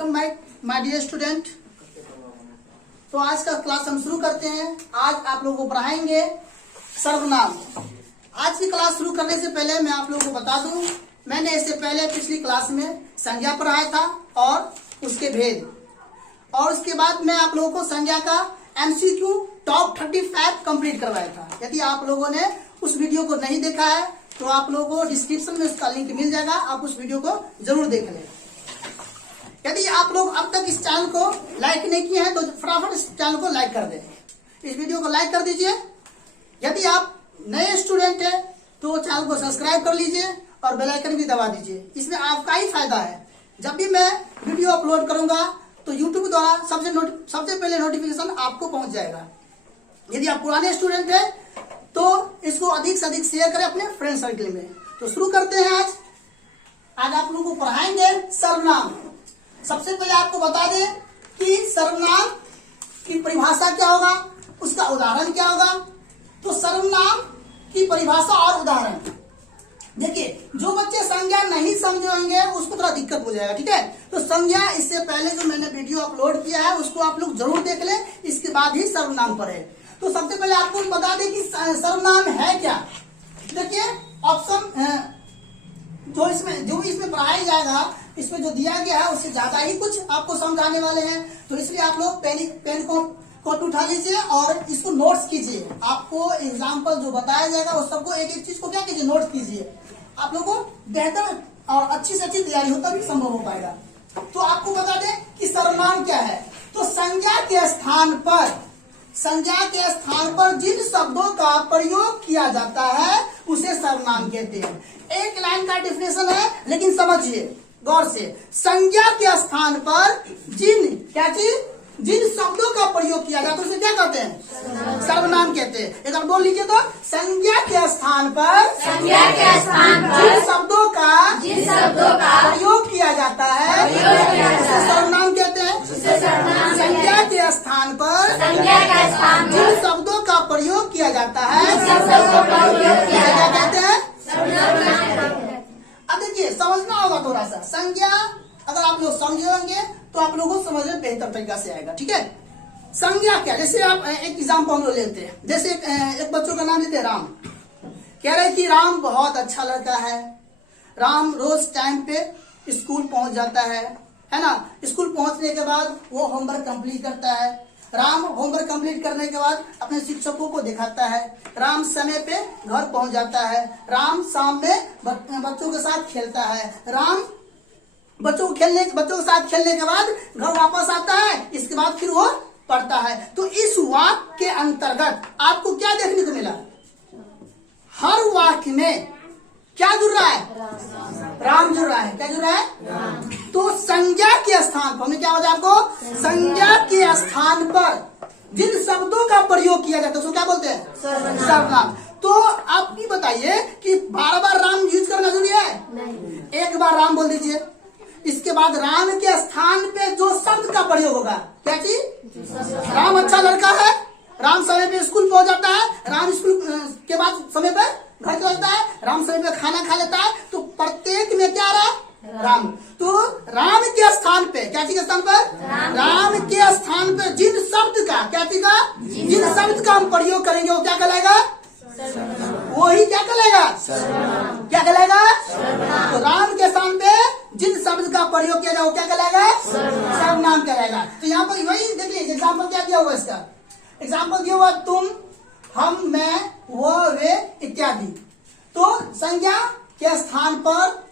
Welcome my dear student. तो आज का क्लास हम शुरू करते हैं। आज आप लोगों को पढ़ाएंगे सर्वनाम। आज की क्लास शुरू करने से पहले मैं आप लोगों को बता दूं, मैंने इससे पहले पिछली क्लास में संज्ञा पढ़ाया था और उसके भेद, और उसके बाद मैं आप लोगों को संज्ञा का MCQ टॉप 35 कंप्लीट करवाया था। यदि आप लोगों ने उस वीडियो को नहीं देखा है तो आप लोगों को डिस्क्रिप्शन में उसका लिंक मिल जाएगा, आप उस वीडियो को जरूर देख लें। यदि आप लोग अब तक इस चैनल को लाइक नहीं किए हैं तो फटाफट इस चैनल को लाइक कर दें, इस वीडियो को लाइक कर दीजिए। यदि आप नए स्टूडेंट हैं तो चैनल को सब्सक्राइब कर लीजिए और बेल आइकन भी दबा दीजिए। इसमें आपका ही फायदा है। जब भी मैं वीडियो अपलोड करूंगा तो यूट्यूब द्वारा सबसे पहले नोटिफिकेशन आपको पहुंच जाएगा। यदि आप पुराने स्टूडेंट हैं तो इसको अधिक से अधिक शेयर करें अपने फ्रेंड सर्कल में। तो शुरू करते हैं। आज आप लोगों को पढ़ाएंगे सर्वनाम। सबसे पहले आपको बता दें कि सर्वनाम की परिभाषा क्या होगा, उसका उदाहरण क्या होगा। तो सर्वनाम की परिभाषा और उदाहरण देखिए, जो बच्चे संज्ञा नहीं समझेंगे उसको थोड़ा दिक्कत हो जाएगा, ठीक है। तो संज्ञा इससे पहले जो मैंने वीडियो अपलोड किया है उसको आप लोग जरूर देख लें, इसके बाद ही सर्वनाम पढ़े। तो सबसे पहले आपको बता दें कि सर्वनाम है क्या। देखिए ऑप्शन जो इसमें पढ़ाया जाएगा, इसमें जो दिया गया है उससे ज्यादा ही कुछ आपको समझाने वाले हैं। तो इसलिए आप लोग पेन को उठा लीजिए और इसको नोट्स कीजिए। आपको एग्जाम्पल जो बताया जाएगा उस सबको एक एक चीज को क्या कीजिए, नोट कीजिए। आप लोगों को बेहतर और अच्छी से अच्छी तैयारी हो तभी संभव हो पाएगा। तो आपको बता दें कि सर्वनाम क्या है। तो संज्ञा के स्थान पर जिन शब्दों का प्रयोग किया जाता है उसे सर्वनाम कहते हैं। एक लाइन का डेफिनेशन है, लेकिन समझिए गौर से। संज्ञा के स्थान पर जिन शब्दों का प्रयोग किया जाता है उसे क्या कहते हैं, सर्वनाम कहते हैं। एक बार बोल लीजिए तो, संज्ञा के स्थान पर जिन शब्दों का प्रयोग किया जाता है उसे सर्वनाम कहते हैं। संज्ञा के स्थान पर जिन शब्दों का प्रयोग किया जाता है क्या कहते हैं। अब देखिए समझना होगा थोड़ा सा। संज्ञा अगर आप लोग समझेंगे तो आप लोगों को समझने बेहतर तरीका से आएगा, ठीक है। संज्ञा क्या, जैसे आप एक एग्जाम्पल हम लोग लेते हैं। जैसे एक बच्चों का नाम लेते हैं राम। कह रहे कि राम बहुत अच्छा लड़का है, राम रोज टाइम पे स्कूल पहुंच जाता है ना। स्कूल पहुंचने के बाद वो होमवर्क कंप्लीट करता है। राम होमवर्क कंप्लीट करने के बाद अपने शिक्षकों को दिखाता है। राम समय पे घर पहुंच जाता है। राम शाम में बच्चों के साथ खेलता है। राम बच्चों के साथ खेलने के बाद घर वापस आता है। इसके बाद फिर वो पढ़ता है। तो इस वाक्य के अंतर्गत आपको क्या देखने को मिला, हर वाक्य में क्या जुड़ रहा है, राम जुड़ रहा है। क्या जुड़ रहा है। तो संज्ञा के स्थान पर हमने क्या बताया आपको, संज्ञा के स्थान पर जिन शब्दों का प्रयोग किया जाता है उसको क्या बोलते हैं, सर्वनाम। तो आप भी बताइए कि बार बार राम यूज करना जरूरी है, नहीं। एक बार राम बोल दीजिए, इसके बाद राम के स्थान पे जो शब्द का प्रयोग होगा क्या चीज, राम अच्छा लड़का है, राम समय पे स्कूल पहुंच जाता है, राम स्कूल के बाद समय पे घर चलता है, राम समय पे खाना खा लेता है। तो प्रत्येक में क्या रहा, राम। तो राम के स्थान पे क्या चीज के स्थान पर, राम के स्थान पे जिन शब्द का क्या चीज का, जिन शब्द का हम प्रयोग करेंगे वो क्या कहलाएगा, वही क्या कहलाएगा, क्या कहलाएगा। तो राम के स्थान पे जिन शब्द का प्रयोग किया जाए वो क्या कहलाएगा, सर्वनाम कहलाएगा। तो यहाँ पर वही देखिए एग्जाम्पल क्या दिया हुआ, इसका एग्जाम्पल दिया हुआ तुम, हम, मैं, वो, वे इत्यादि। तो संज्ञा के स्थान पर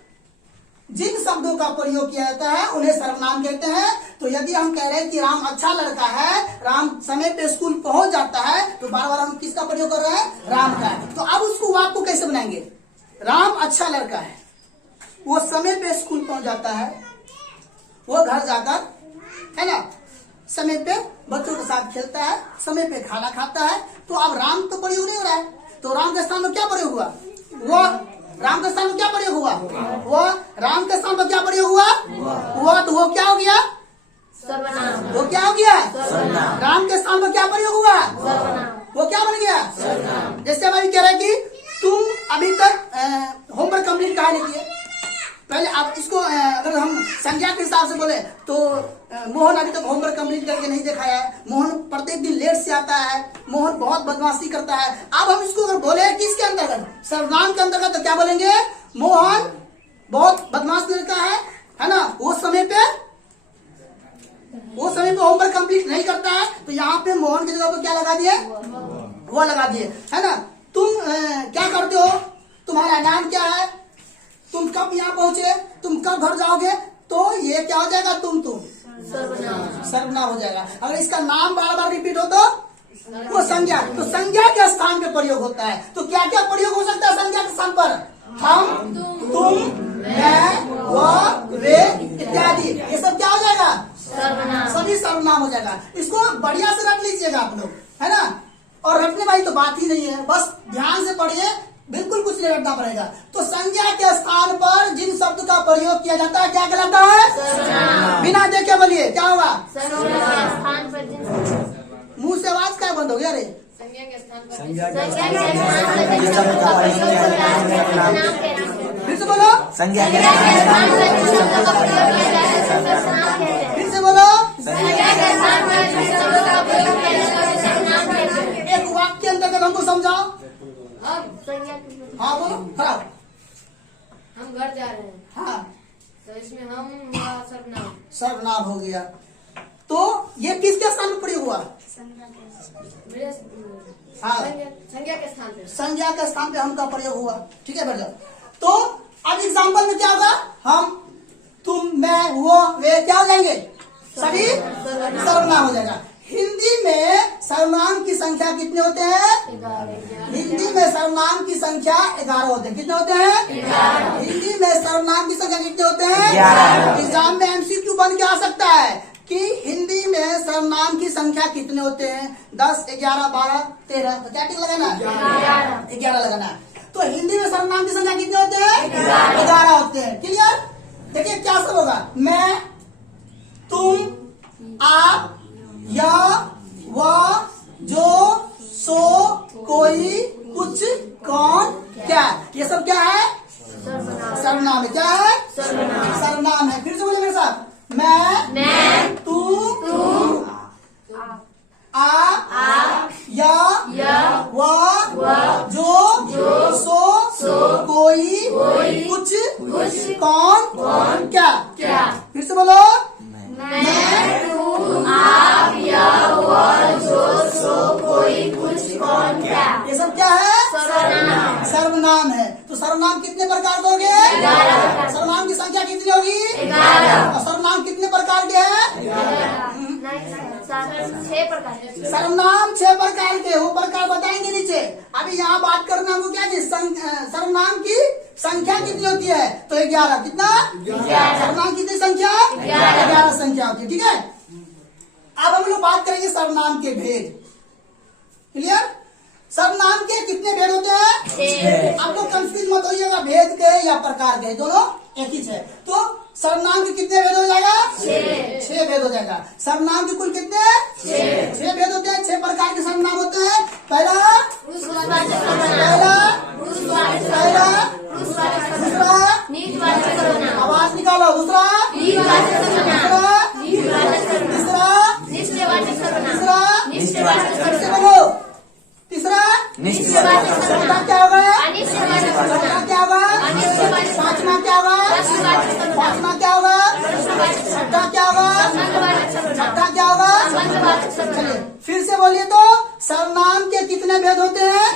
जिन शब्दों का प्रयोग किया जाता है उन्हें सर्वनाम कहते हैं। तो यदि हम कह रहे हैं कि राम अच्छा लड़का है, राम समय पे स्कूल पहुंच जाता है, तो बार बार हम किसका प्रयोग कर रहे हैं, राम का। तो अब उसको वाक्य को कैसे बनाएंगे, राम अच्छा लड़का है, वो समय पे स्कूल पहुंच जाता है, वो घर जाकर है ना समय पे बच्चों के साथ खेलता है, समय पे खाना खाता है। तो अब राम तो प्रयोग नहीं हो रहा है, तो राम के स्थान में क्या प्रयोग हुआ, वो। राम के स्थान में क्या प्रयोग हुआ, वो। राम के स्थान पर क्या प्रयोग हुआ, वो। तो वो क्या हो गया, वो क्या हो गया, राम के स्थान पर क्या प्रयोग हुआ, वो क्या बन गया, जैसे हम अभी कह रहे हैं कि तुम अभी तक होमवर्क कंप्लीट काहे नहीं किए। पहले आप इसको अगर हम संज्ञा के हिसाब से बोले तो मोहन अभी तक होमवर्क कंप्लीट करके नहीं दिखाया है, मोहन प्रत्येक दिन लेट से आता है, मोहन बहुत बदमाशी करता है। अब हम इसको अगर बोले किसके अंतर्गत, सर्वनाम के अंतर्गत, तो क्या बोलेंगे, मोहन बहुत बदमाश लड़का है ना, वो समय पे होमवर्क कंप्लीट नहीं करता है, तो यहाँ पे मोहन की जगह पर क्या लगा दिए, वो लगा दिए, है ना। तुम क्या करते हो, तुम्हारा नाम क्या है, तुम कब यहाँ पहुंचे, तुम कब घर जाओगे, तो ये क्या हो जाएगा, तुम सर्वनाम हो जाएगा। अगर इसका नाम बार बार रिपीट हो तो वो संज्ञा, तो संज्ञा के स्थान पे प्रयोग होता है। तो क्या क्या प्रयोग हो सकता है संज्ञा के स्थान पर, हम, तुम, मैं, वह, वे इत्यादि, ये सब क्या हो जाएगा, सभी सर्वनाम हो जाएगा। इसको बढ़िया से रख लीजिएगा आप लोग, है ना। और रखने वाली तो बात ही नहीं है, बस ध्यान से पढ़िए, बिल्कुल कुछ नहीं रखना पड़ेगा। तो संज्ञा के स्थान पर जिन शब्द का प्रयोग किया जाता है क्या कहलाता है, बिना देखे बोलिए क्या होगा, मुंह से आवाज क्या बंद हो गया रे, संज्ञा के स्थान पर फिर से बोलो, संज्ञा के फिर से बोलो, एक वाक्य अंतर्गत हमको समझाओ। हाँ बोलो, खराब, हम घर जा रहे हैं, हाँ तो इसमें हम सर्वनाम, सर्वनाम हो गया। तो ये किसके स्थान पर प्रयोग हुआ, हाँ संज्ञा के स्थान पे, संज्ञा के स्थान पे हम का प्रयोग हुआ, ठीक है बेटा। तो अब एग्जाम्पल में क्या होगा, हम, तुम, मैं, वो, वे क्या हो जाएंगे, सभी सर्वनाम हो जाएगा। हिंदी में सर्वनाम की संख्या कितने होते हैं, हिंदी में सर्वनाम की संख्या 11 होते हैं। कितने होते हैं, हिंदी में सर्वनाम की संख्या कितने होते हैं, एग्जाम में एमसीक्यू बन के आ सकता है कि हिंदी में सर्वनाम की संख्या कितने होते हैं, 10, 11, 12, 13, तो क्या टिक लगाना, 11 लगाना। तो हिंदी में सर्वनाम की संख्या कितने होते हैं, 11 होते हैं। क्लियर, देखिए क्या सब होगा, मैं, तुम, आप, यह, वह, जो, सो, कोई, कुछ, कौन, क्या, ये सब क्या है, सर्वनाम है। क्या है, सर्वनाम है। फिर से बोलिए मेरे साथ, मैं, तू, आप, यह, वह, जो, सो, कोई, कुछ, कौन, क्या। फिर से बोलो, मैं, तू, आप, यह, वह, जो, सो, कोई, कुछ, कौन, क्या, ये सब क्या है, सर्वनाम है। तो सर्वनाम कितने प्रकार के होंगे, सर्वनाम की संख्या कितनी होगी, 11। और सर्वनाम कितने प्रकार के हैं, 6 प्रकार, सर्वनाम 6 प्रकार के, वो प्रकार बताएंगे नीचे। अभी यहाँ बात करना हमको क्या चीज, सर्वनाम की संख्या कितनी होती है, तो 11। कितना, सर्वनाम कितनी संख्या, 11 संख्या होती है, ठीक है। अब हम लोग बात करेंगे सर्वनाम के भेद। क्लियर, सर्वनाम के कितने भेद होते हैं, आप लोग कंफ्यूज मत होइएगा, भेद के या प्रकार के, दोनों एक ही है। तो सर्वनाम के कितने भेद हो जाएगा, 6 भेद हो जाएगा। सर्वनाम के कुल कितने, 6 भेद होते हैं, 6 प्रकार के सर्वनाम होते हैं। पहला, दूसरा, आवाज निकालो, दूसरा, तीसरा, बोलो, तीसरा, चौथा क्या होगा, चौथा क्या होगा, पांचवा क्या होगा, पांचवा क्या होगा, छठा क्या होगा, छठा क्या होगा। चलिए फिर से बोलिए तो, सर्वनाम के कितने भेद होते हैं,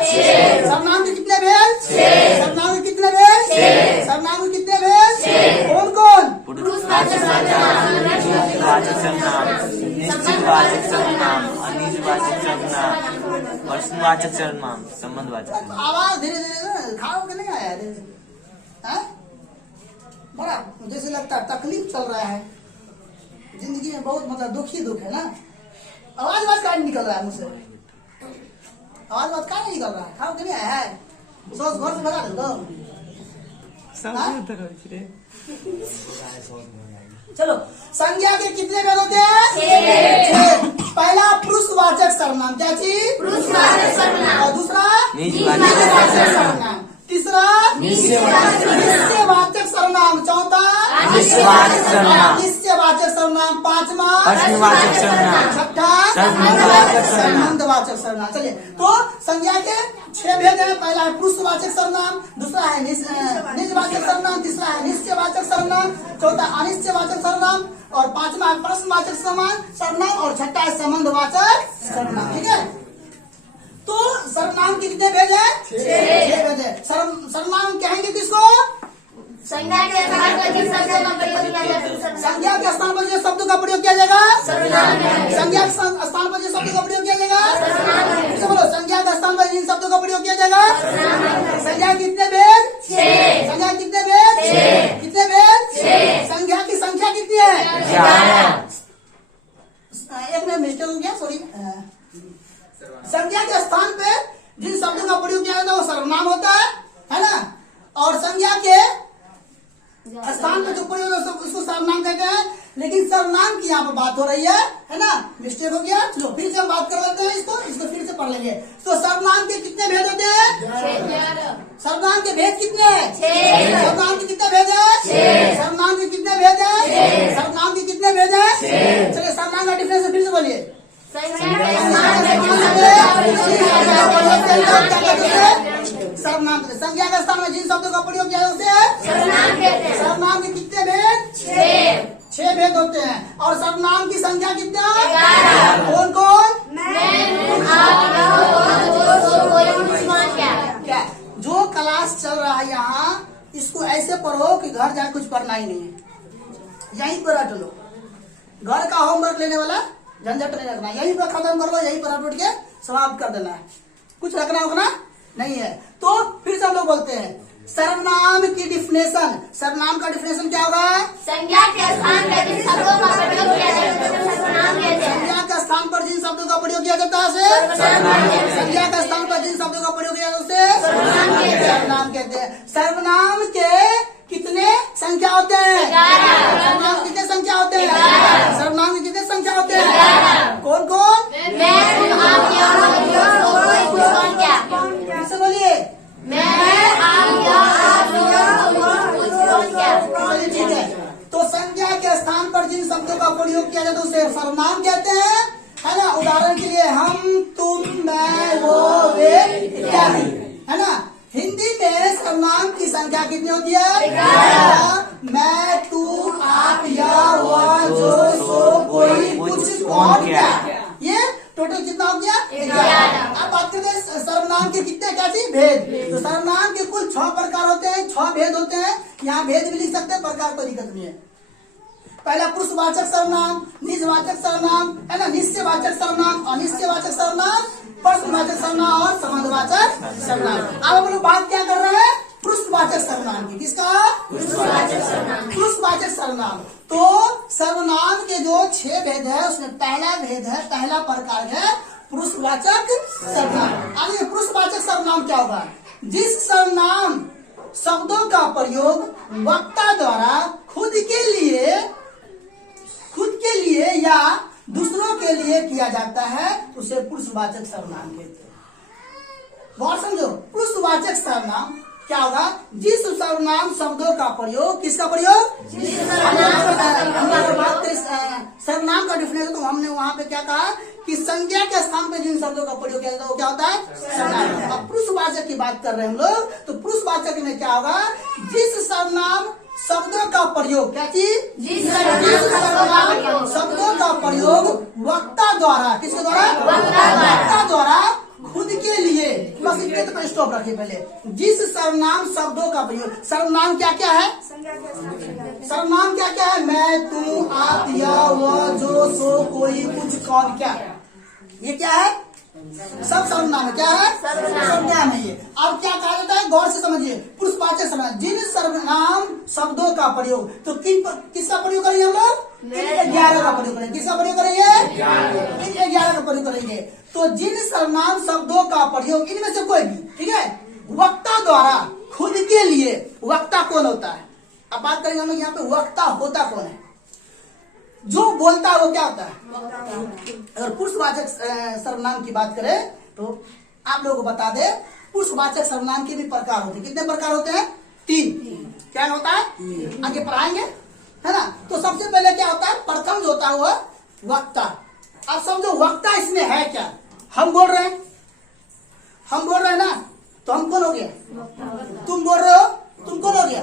सर्वनाम के कितने भेद, सर्वनाम के कितने भेद, सर्वनाम के कितने भेद, कौन कौन, पुरुषवाचक सर्वनाम, निश्चितवाचक सर्वनाम, अनिजवाचक सर्वनाम, वचनवाचक सर्वनाम, संबंधवाचक सर्वनाम। आवाज धीरे धीरे खाओ के नहीं आया, धीरे बड़ा जैसे लगता है तकलीफ चल रहा है जिंदगी में, बहुत मतलब दुख ही दुख है ना। आवाज का नहीं निकल रहा है मुझसे, आवाज का नहीं निकल रहा है, खाओ के नहीं आया है, सॉस घर से भगा दो। चलो, संज्ञा के कितने भेद होते हैं, 6। पहला पुरुषवाचक सर्वनाम, क्या चीज, पुरुषवाचक सर्वनाम। और दूसरा, निजवाचक सर्वनाम। तीसरा, निश्चयवाचक सर्वनाम, चौथा निश्चयवाचक सर्वनाम, निश्चयवाचक सर्वनाम, पांचवा प्रश्नवाचक सर्वनाम, छठा संबंधवाचक सर्वनाम। संबंधवाचक सर्वनाम। चलिए, तो संज्ञा के 6 भेद है। पहला है पुरुषवाचक सर्वनाम, दूसरा है निजवाचक सर्वनाम, तीसरा है निश्चयवाचक सर्वनाम, चौथा अनिश्चयवाचक सर्वनाम, और पांचवा है प्रश्नवाचक सर्वनाम, और छठा है संबंधवाचक सर्वनाम। ठीक है, तो सर्वनाम के कितने भेद है? 6 भेद है। सर्वनाम कहेंगे किसको? संज्ञा के स्थान पर जिस शब्दों का प्रयोग किया जाता है सर्वनाम। संज्ञा के स्थान पर जिस शब्दों का प्रयोग किया जाएगा सर्वनाम है। संज्ञा के स्थान पर जिस शब्दों का प्रयोग किया जाएगा सर्वनाम है। फिर से बोलो, संज्ञा के स्थान पर जिन शब्दों का प्रयोग किया जाएगा सर्वनाम है। संज्ञा के कितने भेद? 6। संज्ञा के कितने भेद? 6। कितने भेद? 6। संज्ञा की संख्या कितनी है? 11। एक में मिस्टेक हो गया, सॉरी। संज्ञा के स्थान पे जिन शब्दों का प्रयोग किया जाता है वो सर्वनाम होता है ना, और संज्ञा के स्थान पे जो प्रयोग है उसको सर्वनाम कहते हैं। लेकिन सर्वनाम की यहाँ पर बात हो रही है ना, मिस्टेक हो गया। चलो फिर से हम बात कर लेते हैं, इसको फिर से पढ़ लेंगे। तो सर्वनाम के कितने भेद होते हैं? सर्वनाम के भेद कितने हैं? 6। सर्वनाम के कितने भेद है? सर्वनाम के कितने भेद है? सर्वनाम के कितने भेद है? चलिए, सर्वनाम का डिफरेंस फिर से बोलिए। सर्वनाम संज्ञा के स्थान में जिन शब्दों का प्रयोग किया है उसे सर्वनाम कहते हैं। सर्वनाम के कितने भेद? 6 भेद होते हैं। और सर्वनाम की संख्या कितना? 11। कौन कौन? क्या जो क्लास चल रहा है यहाँ, इसको ऐसे पढ़ो कि घर जाके कुछ पढ़ना ही नहीं है, यहीं पर रट लो। घर का होमवर्क लेने वाला झंझट नहीं रखना, यहीं पर खत्म कर लो, यहीं पर रट के समाप्त कर देना है, कुछ रखना उखना नहीं है। तो फिर से हम लोग बोलते हैं सर्वनाम की डिफिनेशन। सर्वनाम का डिफिनेशन क्या होगा? संज्ञा के स्थान पर जिन शब्दों का प्रयोग किया जाता है उसे सर्वनाम कहते हैं। संज्ञा के स्थान पर जिन शब्दों का प्रयोग किया जाता है उसे संज्ञा के स्थान पर जिन शब्दों का प्रयोग किया जाता है उसे सर्वनाम कहते हैं। सर्वनाम के कितने संख्या होते हैं? 11। सर्वनाम के कितने संख्या होते हैं? सर्वनाम के कितने संख्या होते हैं? कौन कौन? मैं, तुम, आप, यह, वो, कोई, कुछ, कौन, क्या। फिर से बोलिए। मैं, आप, यह, आप, वो, कुछ, कौन, क्या। चलिए, ठीक है। तो संज्ञा के स्थान पर जिन शब्दों का प्रयोग किया जाता है उसे सर्वनाम कहते हैं, है ना। उदाहरण के लिए हम, तुम, मैं, वो, वे इत्यादि, है ना। हिंदी में सर्वनाम की संख्या कितनी होती है? 11। मैं, तू, आप, यह, वह, जो, सो, कोई, कुछ, कौन, क्या, ये टोटल कितना हो गया? 11। अब बात करते हैं सर्वनाम के कितने क्या चीज भेद। तो सर्वनाम के कुल 6 प्रकार होते हैं, 6 भेद होते हैं। यहाँ भेद भी लिख सकते हैं, प्रकार कोई दिक्कत नहीं है। पहला पुरुषवाचक सर्वनाम, निजवाचक सर्वनाम, है ना, निश्चयवाचक सर्वनाम, अनिश्चयवाचक सर्वनाम, प्रश्नवाचक सर्वनाम और संबंधवाचक सर्वनाम। अब हम लोग बात क्या कर रहे हैं? पुरुषवाचक सर्वनाम की। किसका? पुरुषवाचक सर्वनाम। तो सर्वनाम के जो 6 भेद है उसमें पहला भेद है, पहला प्रकार है पुरुषवाचक सर्वनाम। आगे पुरुषवाचक सर्वनाम क्या होगा? जिस सर्वनाम शब्दों का प्रयोग वक्ता द्वारा खुद के लिए या दूसरों के लिए किया जाता है उसे पुरुषवाचक सर्वनाम कहते हैं। बहुत समझो, पुरुषवाचक सर्वनाम क्या होगा? जिस सर्वनाम शब्दों का प्रयोग, किसका प्रयोग? बात करें सर्वनाम का डिफिनेशन, तो हमने वहां पे क्या कहा कि संज्ञा के स्थान पे जिन शब्दों का प्रयोग किया जाता है वो क्या होता है? सर्वनाम। अब पुरुषवाचक की बात कर रहे हैं हम लोग, तो पुरुषवाचक में क्या होगा? जिस सर्वनाम शब्दों का प्रयोग, क्या चीज? जिस सर्वनाम शब्दों का प्रयोग वक्ता द्वारा, किसके द्वारा? वक्ता द्वारा खुद के लिए, बस इतने तो स्टॉप रखिए पहले। जिस सर्वनाम शब्दों का प्रयोग, सर्वनाम क्या क्या है? सर्वनाम क्या क्या है? मैं, तू, आप, यह, वह, जो, सो, कोई, कुछ, कौन, क्या, ये क्या है? सब सर्वनाम है। क्या है? सर्वनाम है ये। अब क्या कहा जाता है? गौर से समझिए। पुरुषवाचक सर्वनाम, जिन सर्वनाम शब्दों का प्रयोग, तो किसका प्रयोग करेंगे हम लोग? 11 का प्रयोग करेंगे। किसका प्रयोग करेंगे? 11 का प्रयोग करेंगे। तो जिन सर्वनाम शब्दों का प्रयोग, इनमें से कोई भी, ठीक है, वक्ता द्वारा खुद के लिए, वक्ता कौन होता है? अब बात करेंगे हम लोग यहाँ पे वक्ता होता कौन है? जो बोलता है वो क्या होता है? अगर पुरुषवाचक सर्वनाम की बात करें तो आप लोगों को बता दे, पुरुषवाचक सर्वनाम के भी प्रकार होते हैं। कितने प्रकार होते हैं? 3। क्या होता है, आगे पढ़ाएंगे, है ना। तो सबसे पहले क्या होता है, प्रथम जो होता है वो वक्ता। अब समझो वक्ता इसमें है क्या, हम बोल रहे हैं ना, तो हम कौन हो गया, तुम बोल रहे हो, तुम कौन हो गया।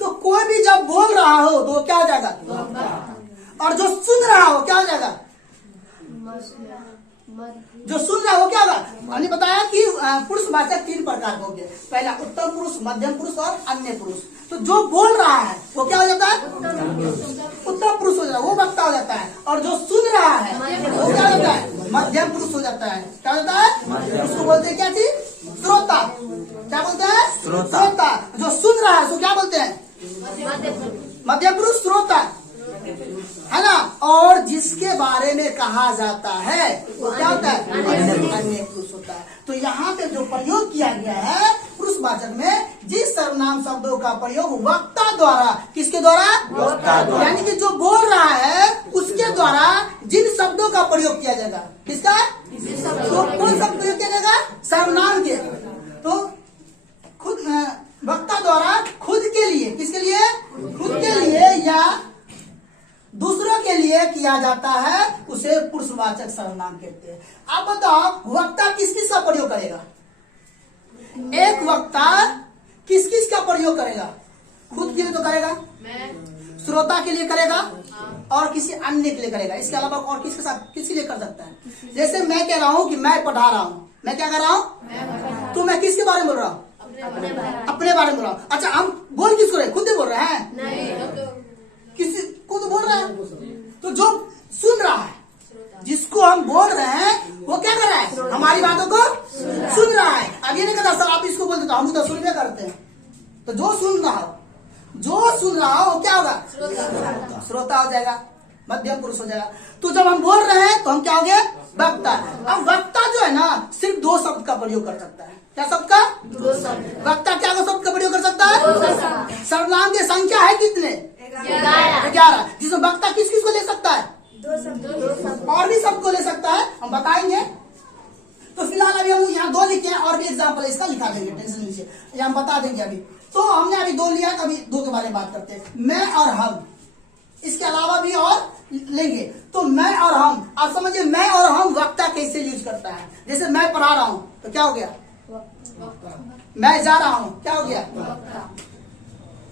तो कोई भी जब बोल रहा हो तो वो क्या हो जाएगा, और जो सुन रहा हो क्या हो जाएगा, जो सुन रहा हो क्या होगा। हमने बताया कि पुरुषवाचक 3 प्रकार के होंगे, पहला उत्तम पुरुष, मध्यम पुरुष और अन्य पुरुष। तो जो बोल रहा है वो क्या हो जाता है, उत्तम पुरुष हो जाता है, वो वक्ता हो जाता है। और जो सुन रहा है वो क्या हो जाता है, मध्यम पुरुष हो जाता है। क्या हो जाता है, उसको बोलते हैं क्या चीज, श्रोता। क्या बोलते हैं, श्रोता। जो सुन रहा है उसको क्या बोलते हैं, मध्यम पुरुष, श्रोता, है ना। और जिसके बारे में कहा जाता है वो क्या होता है, अन्य पुरुष होता है। तो यहाँ पे जो प्रयोग किया गया है पुरुषवाचक में, जिस सर्वनाम शब्दों का प्रयोग वक्ता द्वारा, किसके द्वारा, वक्ता द्वारा, यानी कि जो बोल रहा है उसके द्वारा जिन शब्दों का प्रयोग किया जाएगा, किसका, तो कौन सा प्रयोग किया जाएगा, सर्वनाम के। तो खुद वक्ता द्वारा खुद के लिए, किसके लिए, खुद के लिए या दूसरों के लिए किया जाता है, उसे पुरुषवाचक सर्वनाम कहते हैं। अब बताओ वक्ता किस किस का प्रयोग करेगा, एक वक्ता किस किस का प्रयोग करेगा, खुद के लिए तो करेगा, श्रोता के लिए करेगा और किसी अन्य के लिए करेगा। इसके अलावा और किसके साथ, किसके लिए कर सकता है। जैसे मैं कह रहा हूँ कि मैं पढ़ा रहा हूँ, मैं क्या कर रहा हूँ, तो मैं किसके बारे में बोल रहा हूँ, अपने बारे में बोल रहा हूँ। अच्छा हम बोल किसको रहे, खुद ही बोल रहे हैं, किसी को तो बोल रहा है। तो जो सुन रहा है, जिसको हम बोल रहे हैं वो क्या कर रहा है, हमारी बातों को सुन रहा है। अब ये नहीं कहता सर आप इसको बोल देते, हम तो सुनने करते हैं। तो जो सुन रहा हो, जो सुन रहा हो क्या होगा, श्रोता हो जाएगा, मध्यम पुरुष हो जाएगा। तो जब हम बोल रहे हैं तो हम क्या हो गए, वक्ता। अब वक्ता जो है ना सिर्फ 2 शब्द का प्रयोग कर सकता है। क्या शब्द का, वक्ता क्या शब्द का प्रयोग कर सकता है, सर्वनाम की संख्या है कितने, 11, जिसमें वक्ता किस किस को ले सकता है, 2 और भी सबको ले सकता है, हम बताएंगे। तो फिलहाल अभी हम यहाँ 2 लिखे हैं, और भी एग्जाम्पल इसका लिखा देंगे, टेंशन लीजिए, ये हम बता देंगे अभी। तो हमने अभी 2 लिया, अभी 2 के बारे में बात करते हैं, मैं और हम। इसके अलावा भी और लेंगे। तो मैं और हम, आप समझिए मैं और हम वक्ता कैसे यूज करता है। जैसे मैं पढ़ा रहा हूँ तो क्या हो गया, मैं जा रहा हूँ क्या हो गया,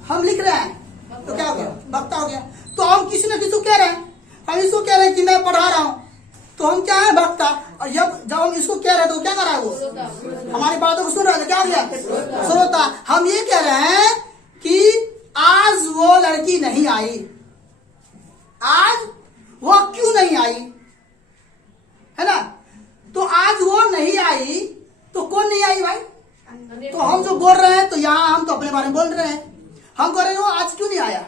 हम लिख रहे हैं तो क्या हो गया, वक्ता हो गया। तो हम किसी न किसी को कह रहे हैं, हम इसको कह रहे हैं कि मैं पढ़ा रहा हूँ, तो हम क्या है, वक्ता। और जब हम इसको कह रहे हैं तो क्या कर रहा है, वो हमारी बातों को सुन रहा है, क्या हो गया, श्रोता। हम ये कह रहे हैं कि आज वो लड़की नहीं आई, आज वो क्यों नहीं आई, है ना। तो आज वो नहीं आई तो कौन नहीं आई भाई, तो हम जो बोल रहे हैं, तो यहाँ हम तो अपने बारे में बोल रहे हैं। हम बोल रहे हैं वो आज क्यों नहीं आया,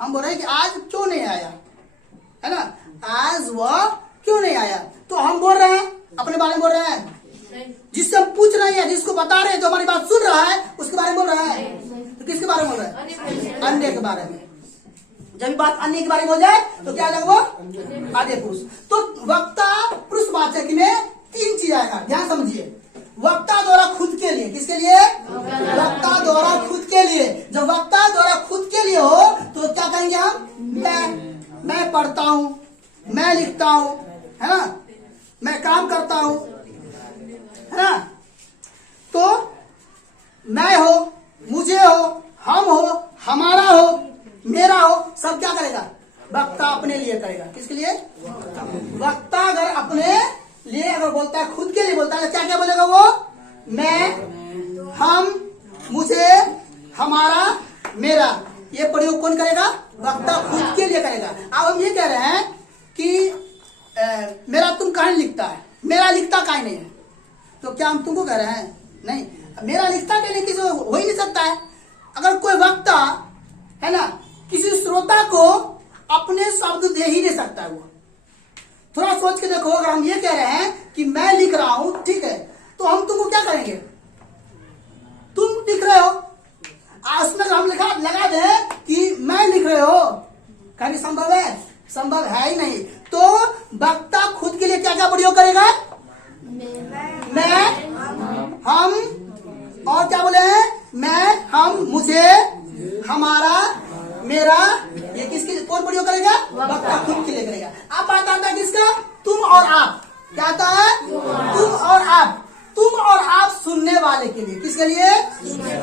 हम बोल रहे हैं कि आज क्यों नहीं आया, है ना, आज वह क्यों नहीं आया। तो हम बोल रहे हैं, अपने बारे में बोल रहे हैं, जिससे हम पूछ रहे हैं, जिसको बता रहे हैं, जो हमारी बात सुन रहा है उसके बारे में बोल रहा है। तो किसके बारे में बोल रहा है, अन्य के बारे में। जब बात अन्य के बारे में हो जाए तो क्या जाएगा, वो आधे पुरुष। तो वक्ता पुरुषवाचक में 3 चीज आएगा, ध्यान समझिए। वक्ता द्वारा खुद के लिए, किसके लिए, वक्ता द्वारा खुद के लिए। जब वक्ता द्वारा खुद के लिए हो तो क्या कहेंगे हम, मैं पढ़ता हूँ, मैं लिखता हूँ, है ना, मैं काम करता हूँ, है ना। तो मैं हो, मुझे हो, हम हो, हमारा हो, मेरा हो, सब क्या करेगा, वक्ता अपने लिए करेगा। किसके लिए, वक्ता अगर अपने लिए अगर बोलता है, खुद के लिए बोलता है, क्या क्या बोलेगा वो, मैं, हम, मुझे, हमारा, मेरा। ये प्रयोग कौन करेगा, वक्ता खुद के लिए करेगा। अब हम ये कह रहे हैं कि मेरा तुम कहानी लिखता है, मेरा लिखता काहे नहीं है, तो क्या हम तुमको कह रहे हैं, नहीं, मेरा लिखता के लिए किसी हो ही नहीं सकता है। अगर कोई वक्ता है ना किसी श्रोता को अपने शब्द दे ही नहीं सकता है। वो थोड़ा सोच के देखो, अगर हम ये कह रहे हैं कि मैं लिख रहा हूं, ठीक है, तो हम तुमको क्या करेंगे, तुम लिख रहे हो, उसमें हम लगा दें कि मैं लिख रहे हो, कहीं संभव है, संभव है ही नहीं। तो वक्ता खुद के लिए क्या क्या प्रयोग करेगा, मैं, हम, और क्या बोले हैं, मैं, हम, मुझे, ये किसके लिए कौन प्रयोग करेगा? वक्ता खुद के लिए करेगा। अब बात आता है किसका? तुम और आप। क्या आता है? तुम और आप। तुम और आप सुनने वाले के लिए, किसके लिए?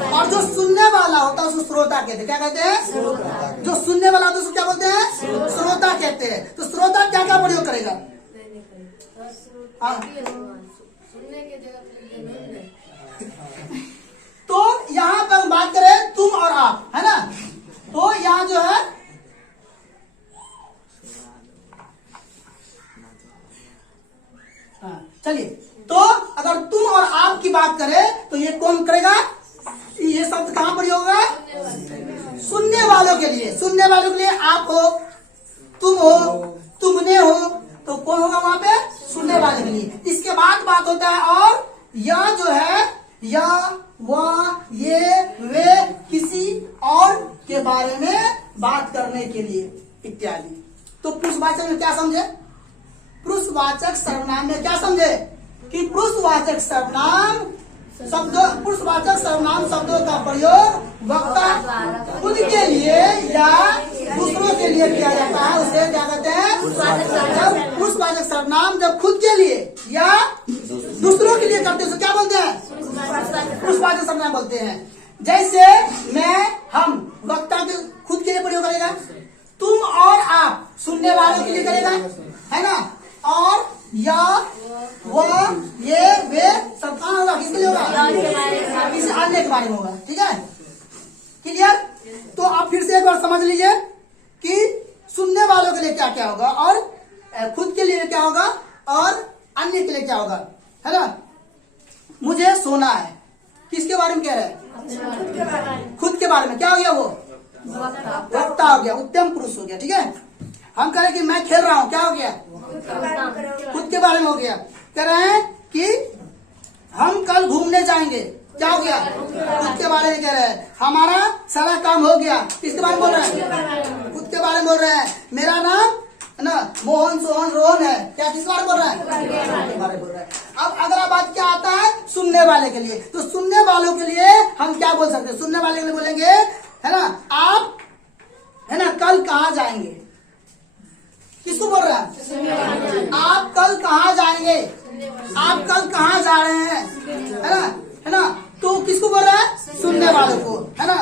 और जो सुनने वाला होता है उसको श्रोता कहते हैं। क्या कहते हैं? जो सुनने वाला होता है उसको क्या बोलते हैं? श्रोता कहते हैं। तो श्रोता क्या क्या प्रयोग करेगा? हाँ। तो यहाँ पर हम बात करें तुम और आप, है ना? तो यहाँ जो है चलिए, तो अगर तुम और आप की बात करें तो ये कौन करेगा? ये शब्द कहाँ पर होगा? सुनने वालों के लिए। सुनने वालों के लिए आप हो, तुम हो, तुमने हो, तो कौन होगा वहां पे? सुनने वाले के लिए। इसके बाद बात होता है और यह जो है, या वह, ये, वे, किसी और के बारे में बात करने के लिए इत्यादि। तो पुरुषवाचक में क्या समझे? पुरुषवाचक सर्वनाम में क्या समझे? कि पुरुषवाचक सर्वनाम शब्दों का प्रयोग वक्ता खुद के लिए या दूसरों के लिए किया जाता है, उसे क्या कहते हैं? जब पुरुषवाचक सर्वनाम जब खुद के लिए या दूसरों के लिए करते हैं तो क्या बोलते हैं? पुरुषवाचक सर्वनाम बोलते हैं। जैसे मैं, हम, वक्ता के खुद के लिए प्रयोग करेगा। तुम और आप सुनने वालों के लिए करेगा, है ना? और या, वह, ये, वे सब कहाँ होगा? किसके लिए होगा? किसी अन्य के बारे में होगा। ठीक है, क्लियर? तो आप फिर से एक बार समझ लीजिए कि सुनने वालों के लिए क्या क्या होगा और खुद के लिए क्या होगा और अन्य के लिए क्या होगा, है ना? मुझे सोना है, किसके बारे में कह रहे हैं? खुद के बारे में। क्या हो गया? वो वक्ता हो गया, उत्तम पुरुष हो गया। ठीक है, हम कह रहे हैं कि मैं खेल रहा हूँ, क्या हो गया? खुद के बारे में हो गया। कह रहे हैं कि हम कल घूमने जाएंगे, क्या हो गया? खुद के बारे में कह रहे हैं। हमारा सारा काम हो गया, किसके बारे में बोल रहे हैं? खुद के बारे में बोल रहे हैं। मेरा नाम, है ना, मोहन, सोहन, रोहन है, क्या किस बारे में बोल रहे हैं? के बारे में बोल रहे हैं। अब अगला बात क्या आता है? सुनने वाले के लिए। तो सुनने वालों के लिए हम क्या बोल सकते हैं? सुनने वाले के लिए बोलेंगे, है ना, आप, है ना, कल कहाँ जाएंगे? किसको बोल रहा है? आप कल कहाँ जाएंगे? आप कल कहाँ जा रहे हैं? है ना? तो किसको बोल रहा है? सुनने वालों को, है ना?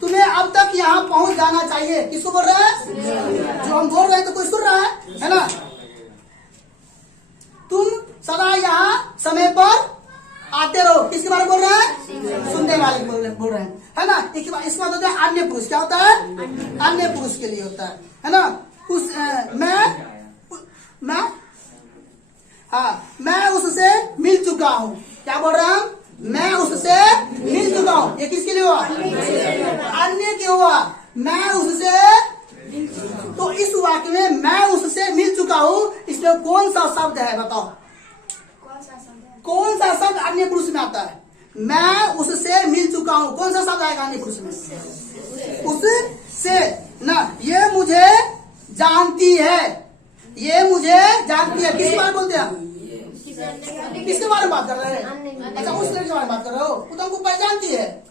तुम्हें अब तक यहाँ पहुंच जाना चाहिए, किसको बोल रहा है? जो हम बोल रहे हैं तो कोई सुन रहा है ना? तुम सदा यहाँ समय पर आते रहो, किसके बारे में बोल रहा है? सुनने वाले बोल रहे हैं, है ना? इसके बाद होता है अन्य पुरुष। क्या होता है? अन्य पुरुष के लिए होता है ना? मैं उससे मिल चुका हूँ, क्या बोल रहा हूँ? मैं उससे मिल चुका हूँ, ये किसके लिए हुआ? अन्य के हुआ। मैं उससे, तो इस वाक्य में मैं उससे मिल चुका हूँ, इसमें कौन सा शब्द है? बताओ कौन सा शब्द अन्य पुरुष में आता है? मैं उससे मिल चुका हूँ, कौन सा शब्द आएगा अन्य पुरुष में? उससे ना। ये मुझे जानती है, ये मुझे जानती है, किसके बारे में बोलते हैं? किसके बारे में बात कर रहे हैं? अच्छा, उस लड़के के बारे में बात कर रहे हो। वो तो हमको पहचानती है,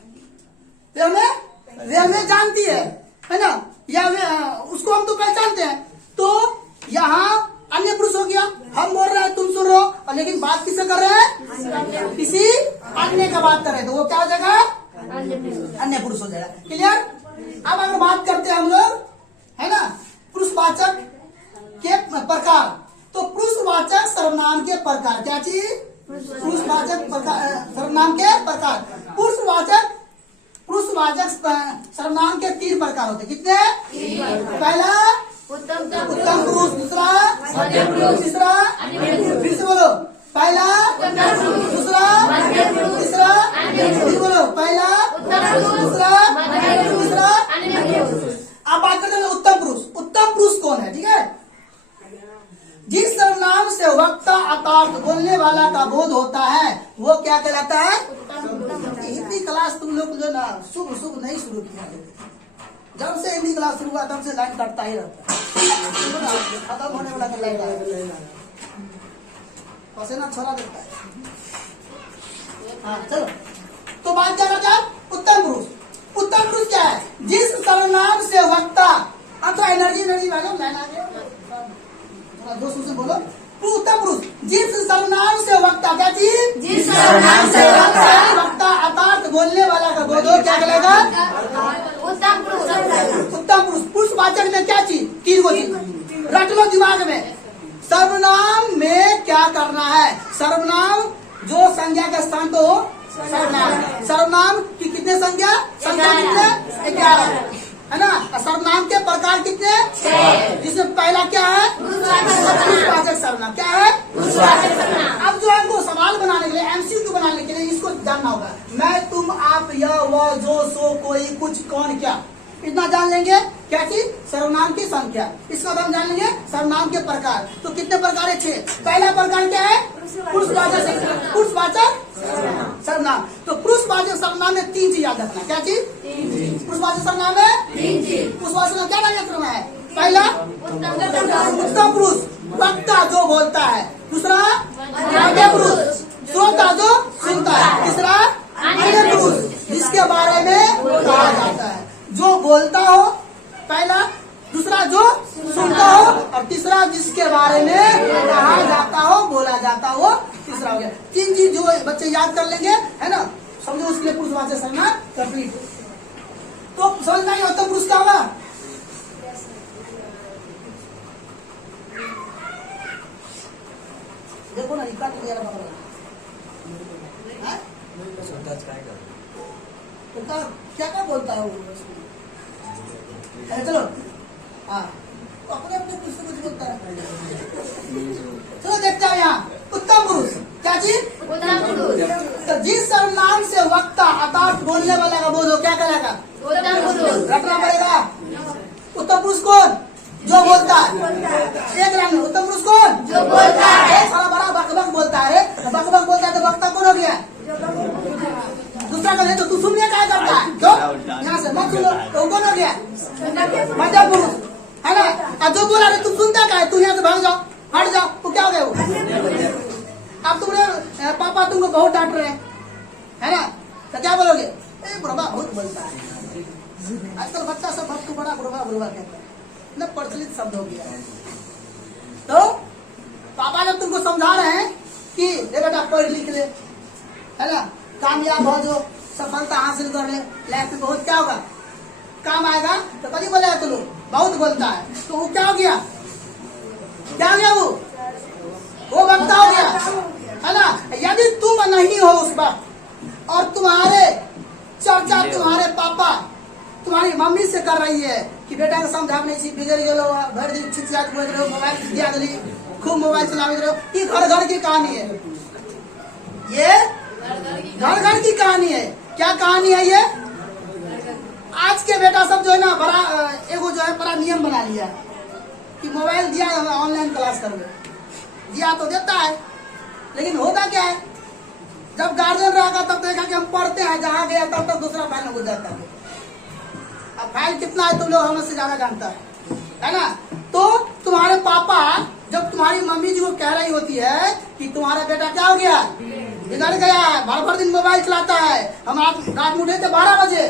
वे हमें जानती है ना? या उसको हम तो पहचानते हैं। तो यहाँ अन्य पुरुष हो गया। हम बोल रहे हैं, तुम सुन रहे हो, और लेकिन बात किससे कर रहे हैं? किसी अन्य का बात कर रहे हैं, तो वो क्या हो जाएगा? अन्य पुरुष हो जाएगा। क्लियर? अब अगर बात करते हैं हम लोग, है ना, पुरुषवाचक के प्रकार, तो पुरुषवाचक सर्वनाम के प्रकार, क्या चीज? पुरुषवाचक सर्वनाम के प्रकार। पुरुषवाचक सर्वनाम के 3 प्रकार होते। कितने? पहला उत्तम पुरुष, दूसरा मध्यम पुरुष, तीसरा, फिर से बोलो, पहला दूसरा तीसरा, फिर बोलो, पहला दूसरा तीसरा। अब बात करते हैं उत्तम पुरुष। उत्तम पुरुष कौन है? ठीक है, जिस सर्वनाम से वक्ता अर्थात बोलने वाला का बोध होता है वो क्या कहलाता है? हिंदी क्लास तुम लोग जो ना शुभ नहीं शुरू किया। जब से हिंदी क्लास शुरू हुआ तब से लाइन कटता ही रहता है, खत्म होने वाला तो लाइन पसीना छोड़ा देता है। हाँ चलो, तो बात क्या करते हैं? उत्तम पुरुष। उत्तम पुरुष क्या है? जिस सर्वनाम से वक्ता, अब तो एनर्जी भागो, लाइन आ गया, थोड़ा जोश से बोलो। उत्तम पुरुष जिस सर्वनाम से वक्ता, क्या चीज? जिस सर्वनाम से वक्ता अर्थात बोलने वाला का बोधो क्या कहलाएगा? उत्तम पुरुष। उत्तम पुरुष। पुरुषवाचक में क्या चीज? तीन को चीज रट लो दिमाग में। सर्वनाम में क्या करना है? सर्वनाम जो संज्ञा का स्थान तो हो सर्वनाम। सर्वनाम की कितने संज्ञा? संख्या कितने? 11 है ना। सर्वनाम के प्रकार कितने? 6। जिसमें पहला क्या है? पुरुषवाचक सर्वनाम। क्या है? अब जो हमको सवाल बनाने के लिए, एमसीक्यू बनाने के लिए इसको जानना होगा। मैं, तुम, आप, यह, वह, जो, सो, कोई, कुछ, कौन, क्या, इतना जान लेंगे। क्या चीज? सर्वनाम की संख्या। इसका हम जान लेंगे सर्वनाम के प्रकार। तो कितने प्रकार है? 6। पहला प्रकार क्या है? पुरुषवाचक सर्वनाम। तो पुरुषवाचक सर्वनाम में 3 चीज याद रखना। क्या चीज? पुरुषवाचक सर्वनाम में 3 चीज। पुरुषवाचक में क्या याद रखना है? पहला उत्तम पुरुष, वक्ता जो बोलता है। दूसरा मध्य पुरुष, श्रोता जो सुनता है। तीसरा अन्य पुरुष, जिसके बारे में कहा जाता है, जो बोलता हो। पहला, दूसरा जो सुनता हो, और तीसरा जिसके बारे में कहा जाता हो, बोला जाता हो, तीसरा हो गया। 3 चीज जो बच्चे याद कर लेंगे, है ना, समझो उसके लिए पुरुषवाचक सर्वनाम कंप्लीट। तो समझ में आई उत्तम पुरुष क्या होगा? देखो ना, इतना क्लियर क्या क्या बोलता है वो? चलो, हाँ, अपने अपने कुछ से कुछ बोलता है। चलो देखते हैं यहाँ। उत्तम पुरुष क्या चीज? उत्तम पुरुष। तो जिस सर्वनाम से वक्ता अर्थात बोलने वाला का बोध हो, क्या कहलाएगा? उत्तम पुरुष। रखना पड़ेगा। उत्तम पुरुष कौन? जो बोलता है। एक लाइन में उत्तम पुरुष कौन? जो बोलता है। सारा बड़ा बकबक बोलता है। बकबक बोलता है तो वक्ता कौन हो गया? दूसरा का नहीं तो तू सुनने क्या करता है? क्यों? यहाँ से मत सुनो, तो कौन हो गया? मध्य पुरुष, है ना। अब जो बोला रे तू सुनता क्या है? तू यहाँ से भाग जाओ, हट जाओ, तो क्या हो गया वो? अब तुमने पापा तुमको बहुत डांट रहे हैं, है ना, तो क्या बोलोगे? बुढ़वा बहुत बोलता है। आजकल बच्चा सब भक्त को बड़ा बुढ़वा कहता है ना, प्रचलित शब्द हो गया है। तो पापा जब तुमको समझा रहे हैं कि ये बेटा पढ़ लिख ले, है ना, कामयाब हो, जो सफलता हासिल कर ले, लाइफ में बहुत क्या होगा, काम आएगा, तो कभी बोलेगा तो लोग बहुत बोलता है, तो वो क्या हो गया? क्या हो गया? वो वक्ता हो गया, है ना। यदि तुम नहीं हो उस वक्त और तुम्हारे चर्चा तुम्हारे पापा तुम्हारी मम्मी से कर रही है कि बेटा के समझा नहीं सी, बिगड़ गए, भर दिन चिचियात बोल रहे हो, मोबाइल दिया दिली, खूब मोबाइल चला रहे हो, ये घर घर की कहानी है। ये घर घर की कहानी है। क्या कहानी है ये? आज के बेटा सब जो है ना, बड़ा एगो जो है बड़ा नियम बना लिया कि मोबाइल दिया ऑनलाइन क्लास करोगे, दिया तो देता है, लेकिन होता क्या है, जब गार्जियन रहेगा तब देखा कि हम पढ़ते हैं, जहाँ गया तब तक दूसरा फाइल हो जाता है। अब फाइल कितना है तुम लोग हमसे ज्यादा जानता है ना। तो तुम्हारे पापा जब तुम्हारी मम्मी जी को कह रही होती है कि तुम्हारा बेटा क्या हो गया, बिगड़ गया है, भर दिन मोबाइल चलाता है, हम रात में उठे थे 12 बजे,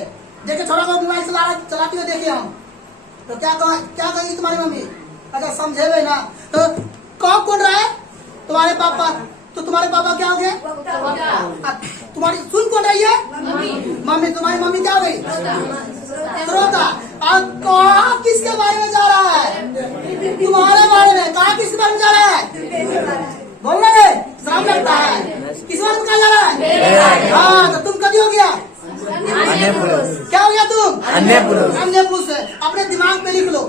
देखे थोड़ा बहुत मोबाइल चलाती हुए देखे हम, तो क्या कहेगी तुम्हारी मम्मी? अच्छा समझे ना। तो कौन रहा है? तुम्हारे पापा। तो तुम्हारे पापा क्या हो गए? तुम्हारी सुन कौन रही है? मम्मी। तुम्हारी मम्मी क्या हो गई? श्रोता। अब कहा किसके बारे में जा रहा है? तुम्हारे बारे में। कहा किसके बारे में जा रहा है? बोलना है, शर्म लगता है। किस बारे में कहा जा रहा है? हाँ, तो तुम कभी हो गया? अन्य पुरुष। क्या हो गया तुम? अन्य पुरुष। अन्य पुरुष है। अपने दिमाग पे लिख लो,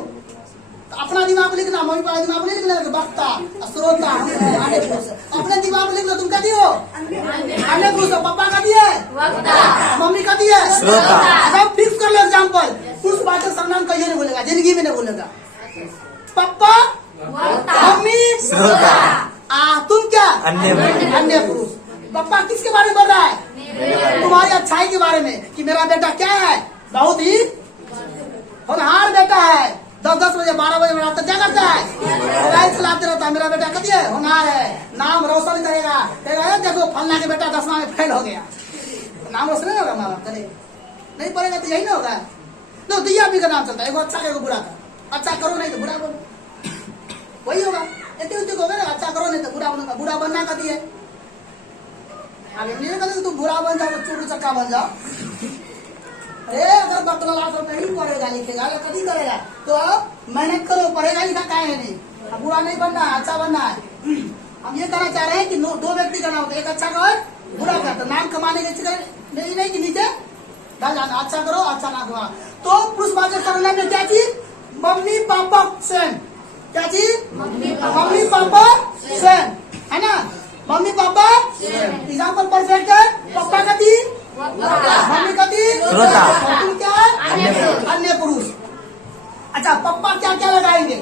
अपना दिमाग में लिखना, मम्मी पापा दिमाग में लिखना, वक्ता श्रोता अन्य पुरुष। अपने दिमाग में लिख लो, तुम कभी हो? अन्य पुरुष। पापा कभी है? मम्मी कभी है? श्रोता। अब फिक्स कर लो एग्जाम्पल। पुरुषवाचक सर्वनाम कहिए नहीं बोलेगा, जिंदगी में नहीं बोलेगा। पापा, मम्मी, श्रोता। तुम क्या? अन्य पुरुष। पापा किसके बारे में बोल रहा है? तुम्हारी अच्छाई के बारे में, कि मेरा बेटा क्या है, बहुत ही होनहार बेटा है, 10 बजे 12 बजे रात तक क्या करता है? मोबाइल चलाते रहता है। मेरा बेटा कभी है? होनहार है, नाम रोशन करेगा। देखो फलना के बेटा 10वां में फेल हो गया, नाम रोशन नहीं होगा माँ बाप करे, नहीं पढ़ेगा तो यही ना होगा। तो दिया भी का नाम चलता है, एगो अच्छा का एगो बुरा का। अच्छा करो नहीं तो बुरा बोलो, वही होगा। इतने उद्योग हो गए ना, अच्छा करो नहीं तो बुरा बनोगा। बुरा बनना कभी है, आगे नहीं कहते तुम बुरा बन जाओ, चोर चक्का बन जाओ। अरे अगर बकला तो नहीं पढ़ेगा लिखेगा तो कभी करेगा। तो मेहनत करो, पढ़ेगा लिखा क्या है नहीं। अब बुरा नहीं बनना है, अच्छा बनना है। हम ये कहना चाह रहे हैं कि दो व्यक्ति का नाम होता है, एक अच्छा का और बुरा का। तो नाम कमाने के नहीं कि नीचे डाल जाना, अच्छा करो अच्छा ना करो। तो पुरुषवाचक सर्वनाम में क्या चीज? मम्मी पापा स्वयं। क्या चीज? मम्मी पापा स्वयं, है ना। मम्मी पापा एग्जाम्पल परफेक्ट है। पापा का ती, मम्मी का ती, श्रोता। तुम क्या? अन्य पुरुष। अच्छा पप्पा क्या क्या लगाएंगे?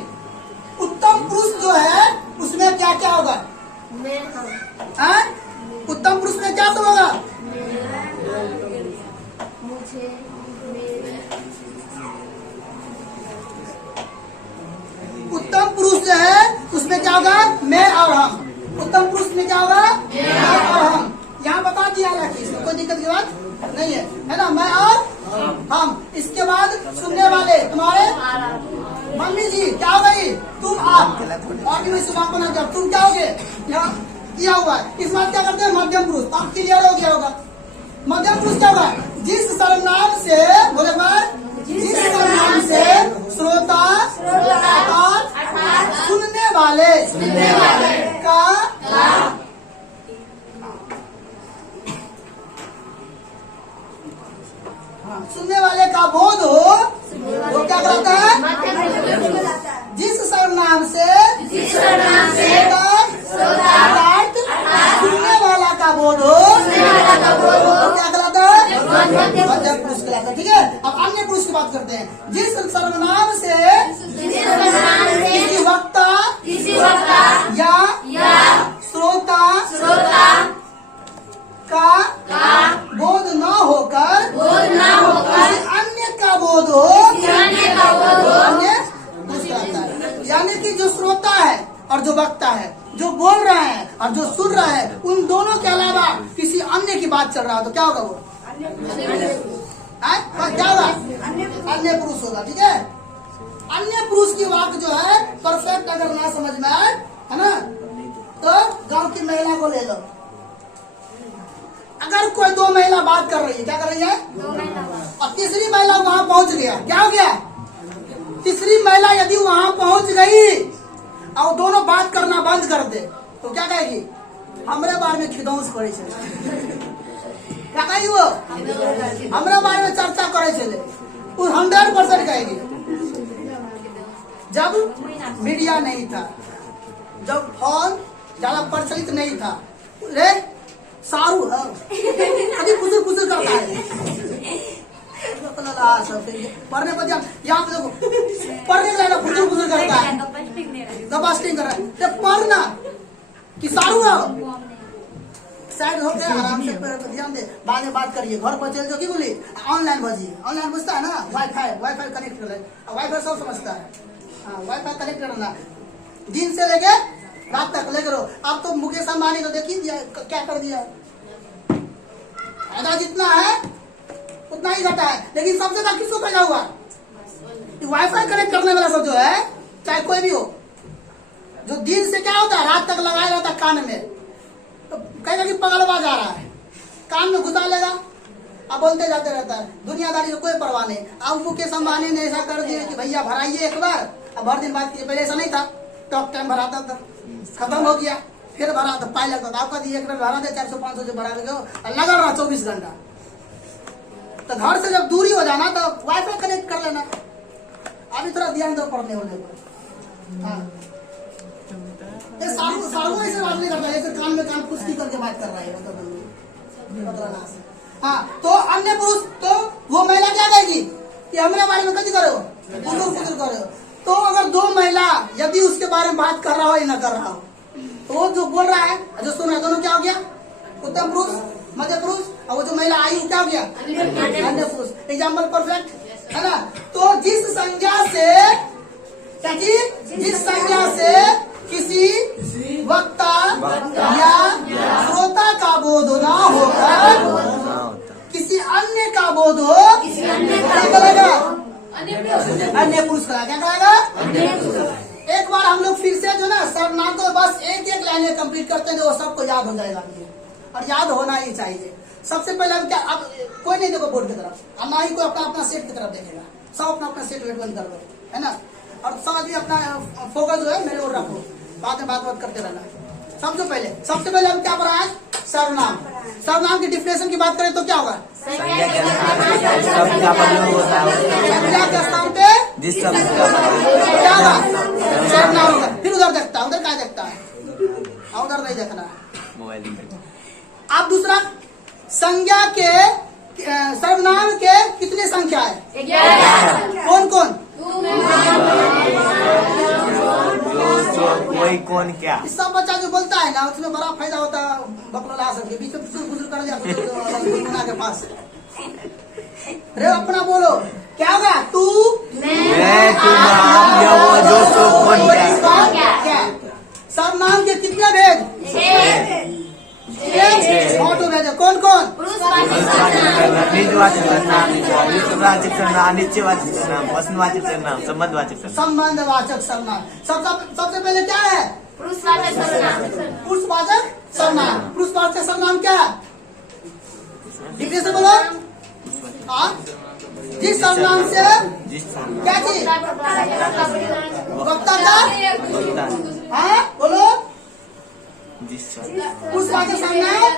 उत्तम पुरुष जो है उसमें क्या क्या होगा? उत्तम पुरुष में क्या सब होगा? उत्तम पुरुष जो है उसमें क्या होगा? मैं और हम। उत्तम पुरुष में क्या होगा? मैं और हम। यहाँ बता दिया है कि इसमें कोई दिक्कत की बात नहीं है ना। मैं और हम। इसके बाद सुनने वाले तुम्हारे मम्मी जी क्या होगा? ये तुम आप। और भी मैं समापन हो गया, तुम क्या होगे? यहाँ किया हुआ है। इस बात क्या करते हैं? मध्यम पुरुष। अब क्लियर हो गया होगा। मध्यम पुरुष क्या होगा? जिस सर्वनाम से, बोले बार, जिस सर्वनाम से श्रोता अर्थात सुनने वाले का सुनने वाले का बोध हो, वो क्या करता है? जिस सर्वनाम से अर्थात सुनने वाला का बोध हो, क्या कहलाता है? मध्यम पुरुष कहलाता है। ठीक है, अब अन्य पुरुष की बात करते हैं। जिस सर्वनाम से किसी वक्ता या श्रोता का बोध न होकर किसी अन्य का बोध हो, अन्य पुरुष कहलाता है। यानी कि जो श्रोता है और जो वक्ता है, जो बोल रहा है और जो सुन रहा है, उन दोनों के अलावा किसी अन्य की बात चल रहा है तो क्या होगा? वो क्या होगा? अन्य पुरुष होगा। ठीक है, अन्य पुरुष की वाक जो है परफेक्ट अगर ना समझ में आए, है ना, तो गांव की महिला को ले लो। अगर कोई दो महिला बात कर रही है, क्या कर रही है? और तीसरी महिला वहां पहुंच गया, क्या हो गया? तीसरी महिला यदि वहां पहुंच गई और दोनों बात करना बंद कर दे तो क्या कहेगी? हमरे बारे में खिदौस करे छे। क्या कहेगी वो? हमरे बारे में चर्चा करे छे। 100% कहेगी। जब मीडिया नहीं था, जब फोन ज्यादा प्रचलित नहीं था, रे सारू अभी पुजुर करता है। पढ़ने पर यहाँ पे देखो, पढ़ने के लिए पुजुर करता है, गपास्टिंग कर रहा है। जब पढ़ना कि सारू है, साइड होके आराम से ध्यान दे, बाद में बात करिए। घर पर चल जो की बोली ऑनलाइन बजिए। ऑनलाइन बुझता है ना, वाईफाई कनेक्ट कर ले, वाईफाई सब समझता है। हाँ, वाईफाई कनेक्ट करना दिन से लेके रात तक ले करो। अब तो मुकेश अंबानी तो देखिए दिया क्या कर दिया। फायदा जितना है उतना ही घटा है, लेकिन सबसे ज्यादा किसको फायदा हुआ? वाईफाई कनेक्ट करने वाला सब जो है, चाहे कोई भी हो, जो दिन से क्या होता है रात तक लगाया रहता है कान में, तो कहेगा कि पगलवा जा रहा है, कान में घुसा लेगा, अब बोलते जाते रहता है। दुनियादारी को कोई परवाह नहीं। अब मुकेश अंबानी ने ऐसा कर दिया कि भैया भराइए एक बार, अब भर दिन बात कीजिए। पहले ऐसा नहीं था, टॉक टाइम भराता था, खत्म हो गया, फिर भरा तो पाई लगता था। आपका एक मिनट भरा दे 400-500 से बढ़ा देगा, लगा रहा 24 घंटा। तो घर से जब दूरी हो जाना तो वाईफाई कनेक्ट कर लेना। अभी थोड़ा ध्यान दो पढ़ने होने पर। हाँ, सारू ऐसे बात नहीं करता, ऐसे कान में कान पुष्टि करके बात कर रहा है। हाँ, तो अन्य पुरुष, तो वो महिला क्या कहेगी कि हमारे बारे में कभी करो, पुजुर करो। तो अगर दो महिला यदि उसके बारे में बात कर रहा हो या न कर रहा हो, तो वो जो बोल रहा है जो सुन रहा है, दोनों क्या हो गया? उत्तम पुरुष, मध्य पुरुष, और वो जो महिला आई क्या हो गया? अन्य पुरुष। एग्जाम्पल परफेक्ट है ना। तो जिस संज्ञा से, जिस संज्ञा से किसी वक्ता या श्रोता का बोध न होकर किसी अन्य का बोध हो, कहलाएगा। क्या कहलाएगा? एक बार हम लोग फिर से जो ना सर्वनाम तो बस एक एक लाइन में कंप्लीट करते हैं, वो सबको याद हो जाएगा और याद होना ही चाहिए। सबसे पहले हम क्या, अब कोई नहीं देखो बोर्ड की तरफ, और ना ही कोई अपना अपना सेट की तरफ देखेगा, सब अपना अपना सेट वेट बंद कर दो, है ना। और सब आदमी अपना फोकस जो है मेरे ओर रखो, बाद में बात करते रहना। सबसे पहले हम क्या पढ़ा है? सर्वनाम। सर्वनाम की डिफिनेशन की बात करें तो क्या होगा? संज्ञा के शब्द का प्रयोग होता है संज्ञा के स्थान पे जिस शब्द का क्या होगा? सर्वनाम होगा। फिर उधर देखता है, उधर क्या देखता है? उधर नहीं देखना है। मोबाइल। आप दूसरा, संज्ञा के सर्वनाम के कितनी संख्या है? 11। कौन कौन? कोई कौन क्या? इस सब बच्चा जो बोलता है ना, उसमें बड़ा फायदा होता है। बकलोला सबके बीच में बुजुर्ग कर दिया के पास। अरे अपना बोलो, क्या होगा? तू, मैं, तुम, हम, यह, वो, जो, सो, कौन क्या? सर्वनाम के कितने भेद? 6 भेद है। कौन कौन? निजवाचक सर्वनाम, युक्तवाचक सर्वनाम, अनिश्चयवाचक सर्वनाम, वचनवाचक सर्वनाम, संबंधवाचक सर्वनाम। संबंधवाचक सर्वनाम। सबसे पहले क्या है? पुरुषवाचक सर्वनाम। पुरुषवाचक सर्वनाम। पुरुषवाचक सर्वनाम क्या है? डिफिनेशन बोलो। हाँ, जिस सर्वनाम से क्या चीज? वक्ता का, हाँ बोलो। पुरुषवाचक सर्वनाम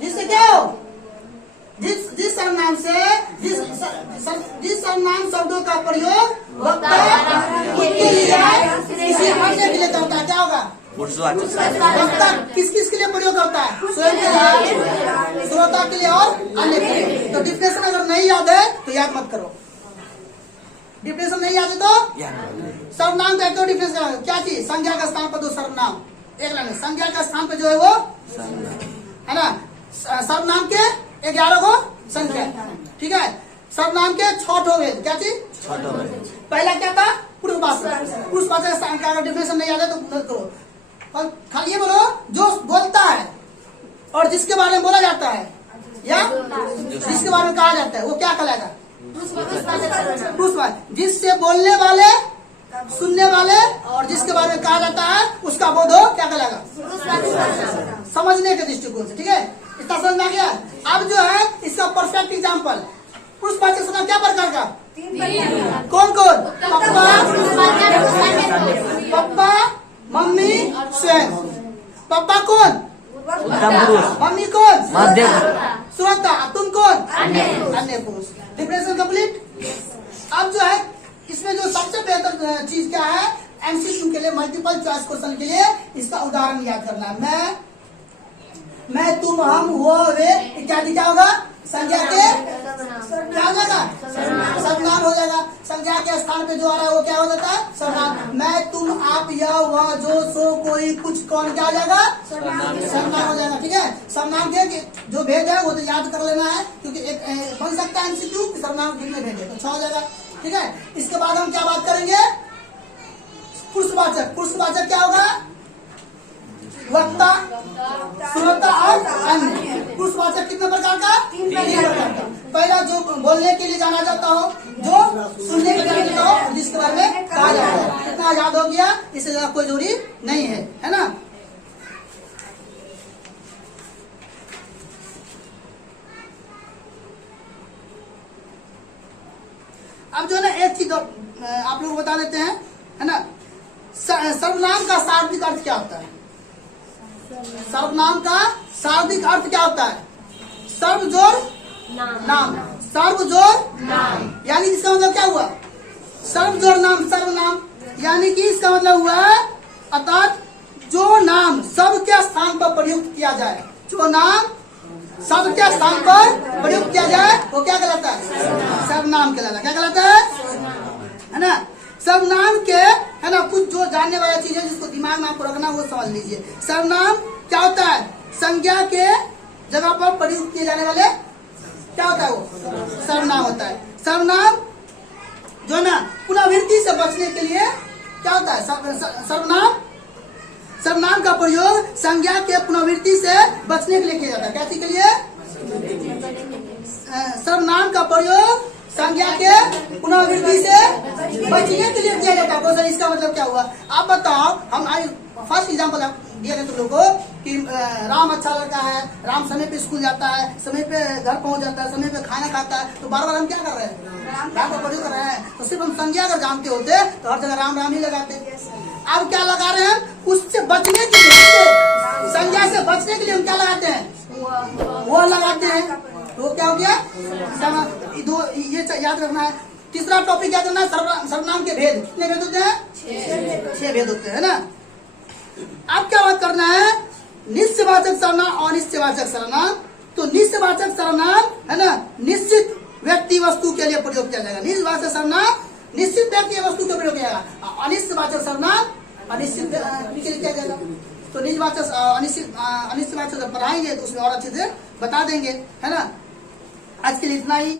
जिससे क्या हो? जिस सर्वनाम से जिस सर्वनाम शब्दों का प्रयोग वक्ता उसके लिए किसी अन्य के लिए करता है, क्या होगा? वक्ता किस किस के लिए प्रयोग करता है? स्वयं के लिए, श्रोता के लिए और अन्य के लिए। तो डिफिनेशन अगर नहीं याद है तो याद मत करो। डिफिनेशन नहीं याद है तो सर्वनाम का एक तो डिफिनेशन क्या चीज? संज्ञा का स्थान पर दो सर्वनाम। एक लाइन, संज्ञा का स्थान पर जो है वो है ना। सर्वनाम के 11 को संख्या, ठीक है। सर्वनाम के 6 हो गए। क्या चीज? पहला क्या था? पुरुषवाचक। पुरुषवाचक का डिफिनेशन नहीं याद है तो मत करो, खाली ये बोलो जो बोलता है और जिसके बारे में बोला जाता है या जिसके बारे में कहा जाता है वो क्या कहलाएगा? पुरुषवाचक। जिससे बोलने वाले, सुनने वाले और जिसके बारे में कहा जाता है उसका बोध हो क्या कहलाएगा? समझने के दृष्टिकोण से, ठीक है। इतना समझ में आ गया। अब जो है इसका परफेक्ट एग्जाम्पल, पुरुषवाचक सर्वनाम क्या प्रकार का? कौन कौन? पप्पा, मम्मी, स्वयं। पप्पा कौन? मम्मी कौन? श्रोता। तुम कौन? अन्य पुरुष। Definition complete. अब जो है इसमें जो सबसे बेहतर चीज क्या है? एमसीक्यू के लिए, मल्टीपल चॉइस क्वेश्चन के लिए इसका उदाहरण याद करना है। मैं, तुम, हम, वो, वे इत्यादि क्या होगा? संज्ञा के क्या हो जाएगा? सर्वनाम हो जाएगा। संज्ञा के स्थान पे जो आ रहा है वो क्या हो जाता है? सर्वनाम। मैं, तुम, आप, यह, वह, जो, सो, कोई, कुछ, कौन क्या हो जाएगा? सर्वनाम हो जाएगा, ठीक है। सर्वनाम के जो भेद है वो तो याद कर लेना है, क्योंकि एक बन सकता है एमसीक्यू सर्वनाम कितने भेद है, तो 6 हो जाएगा, ठीक है। इसके बाद हम क्या बात करेंगे? पुरुषवाचक। पुरुषवाचक क्या होगा? वक्ता, श्रोता और अन्य। पुरुषवाचक कितने प्रकार का? 3 प्रकार का। पहला जो बोलने के लिए जाना जाता हो, जो सुनने के लिए जाना जाता हो, जिसके बारे में कहा जाता है। कितना याद हो गया? इससे ज्यादा कोई जरूरी नहीं है ना। अब जो है ना एक चीज आप लोग बता देते हैं, है ना। सर्वनाम का शाब्दिक अर्थ क्या होता है? सर्वनाम का शाब्दिक अर्थ क्या होता है? सर्व जोड़ नाम। सर्व जोड़ नाम यानी इसका मतलब क्या हुआ? सर्व जोड़ नाम, सर्वनाम यानी कि इसका मतलब हुआ अर्थात जो नाम सब के स्थान पर प्रयुक्त किया जाए, जो नाम सब के स्थान पर प्रयुक्त किया जाए वो क्या कहलाता है? सर्वनाम कहलाता है। क्या कहलाता है ना। सर्वनाम के है ना कुछ जो जानने वाला चीज है जिसको दिमाग में आपको रखना वो समझ लीजिए। सर्वनाम क्या होता है? संज्ञा के जगह पर प्रयुक्त किए जाने वाले क्या होता है? वो सर्वनाम होता है। सर्वनाम जो है ना पुनरावृत्ति से बचने के लिए क्या होता है? सर्वनाम का प्रयोग संज्ञा के पुनरावृत्ति से बचने के लिए किया जाता है। क्या के लिए? सर्वनाम का प्रयोग संज्ञा के पुनरावृत्ति से बचने के लिए दिया जाता है। तो सर इसका मतलब क्या हुआ? आप बताओ, हम आज फर्स्ट एग्जाम्पल दिया गया तुम लोग को कि राम अच्छा लड़का है, राम समय पे स्कूल जाता है, समय पे घर पहुंच जाता है, समय पे खाना खाता है। तो बार बार हम क्या कर रहे हैं? राम का प्रयोग कर रहे हैं। तो सिर्फ हम संज्ञा अगर जानते होते तो हर जगह राम राम ही लगाते। अब क्या लगा रहे हैं? उससे बचने के लिए, संज्ञा से बचने के लिए हम क्या लगाते हैं? वो लगाते हैं। तो क्या हो गया? दो ये याद रखना है। तीसरा टॉपिक याद रखना है, सर्वनाम के भेद। कितने भेद होते हैं? 6 भेद होते हैं ना। अब क्या बात करना है? निश्चयवाचक सर्वनाम और अनिश्चयवाचक सर्वनाम। तो निश्चयवाचक सर्वनाम है ना, निश्चित व्यक्ति वस्तु के लिए प्रयोग किया जाएगा। निश्चयवाचक सर्वनाम निश्चित व्यक्ति या वस्तु के प्रयोग किया जाएगा। अनिश्चयवाचक सर्वनाम अनिश्चित के लिए किया जाएगा। तो निश्चयवाचक अनिश्चयवाचक जब पढ़ाएंगे तो उसमें और अच्छे से बता देंगे, है ना। आज के लिए इतना ही।